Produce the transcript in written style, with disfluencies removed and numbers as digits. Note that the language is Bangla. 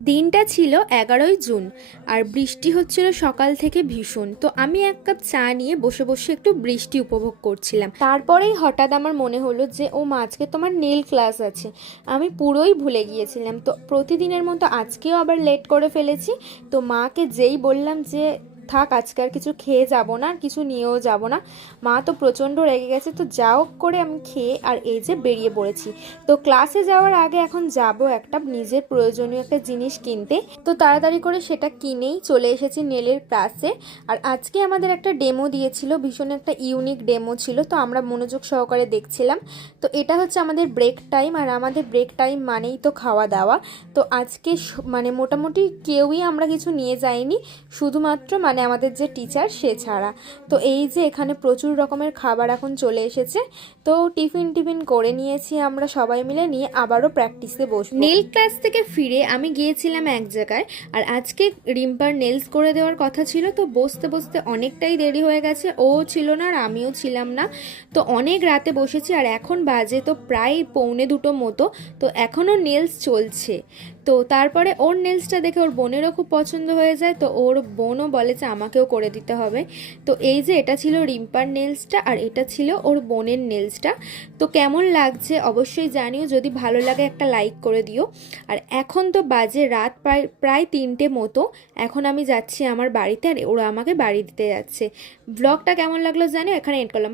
দিনটা ছিল 11ই জুন আর বৃষ্টি হচ্ছিল সকাল থেকে ভীষণ। তো আমি এক কাপ চা নিয়ে বসে বসে একটু বৃষ্টি উপভোগ করছিলাম। তারপরেই হঠাৎ আমার মনে হলো যে ও মা, আজকে তোমার নেল ক্লাস আছে। আমি পুরোই ভুলে গিয়েছিলাম। তো প্রতিদিনের মতো আজকেও আবার লেট করে ফেলেছি। তো মাকে যেই বললাম যে থাক, আজকে আর কিছু খেয়ে যাব না, আর কিছু নিয়েও যাব না, মা তো প্রচণ্ড রেগে গেছে। তো যাও করে আমি খেয়ে আর এই যে বেরিয়ে পড়েছি। তো ক্লাসে যাওয়ার আগে এখন যাব একটা নিজের প্রয়োজনীয় একটা জিনিস কিনতে। তো তাড়াতাড়ি করে সেটা কিনেই চলে এসেছি নেলের ক্লাসে। আর আজকে আমাদের একটা ডেমো দিয়েছিল, ভীষণ একটা ইউনিক ডেমো ছিল। তো আমরা মনোযোগ সহকারে দেখছিলাম। তো এটা হচ্ছে আমাদের ব্রেক টাইম, আর আমাদের ব্রেক টাইম মানেই তো খাওয়া দাওয়া। তো আজকে মানে মোটামুটি কেউই আমরা কিছু নিয়ে যাইনি, শুধুমাত্র মানে আমাদের যে টিচার সে ছাড়া। তো এই যে এখানে প্রচুর রকমের খাবার এখন চলে এসেছে। তো টিফিন টিফিন করে নিয়েছি আমরা সবাই মিলে, নিয়ে আবারও প্র্যাকটিসে বসবো। নেল ক্লাস থেকে ফিরে আমি গিয়েছিলাম এক জায়গায়, আর আজকে রিম্পার নেলস করে দেওয়ার কথা ছিল। তো বসতে বসতে অনেকটাই দেরি হয়ে গেছে, ও ছিল না আর আমিও ছিলাম না। তো অনেক রাতে বসেছি, আর এখন বাজে তো প্রায় 1:45 মতো। তো এখনও নেলস চলছে। তো তারপরে ওর নেলসটা দেখে ওর বোনেরও খুব পছন্দ হয়ে যায়। তো ওর বোনও বলে যে আমাকেও করে দিতে হবে। তো এই যে এটা ছিল রিম্পার নেলসটা, আর এটা ছিল ওর বোনের নেলসটা। তো কেমন লাগছে অবশ্যই জানিও, যদি ভালো লাগে একটা লাইক করে দিও। আর এখন তো বাজে রাত প্রায় প্রায় 3টে মতো। এখন আমি যাচ্ছি আমার বাড়িতে, আর ওরা আমাকে বাড়ি দিতে যাচ্ছে। ব্লগটা কেমন লাগলো জানিও, এখানে এন্ড করলাম।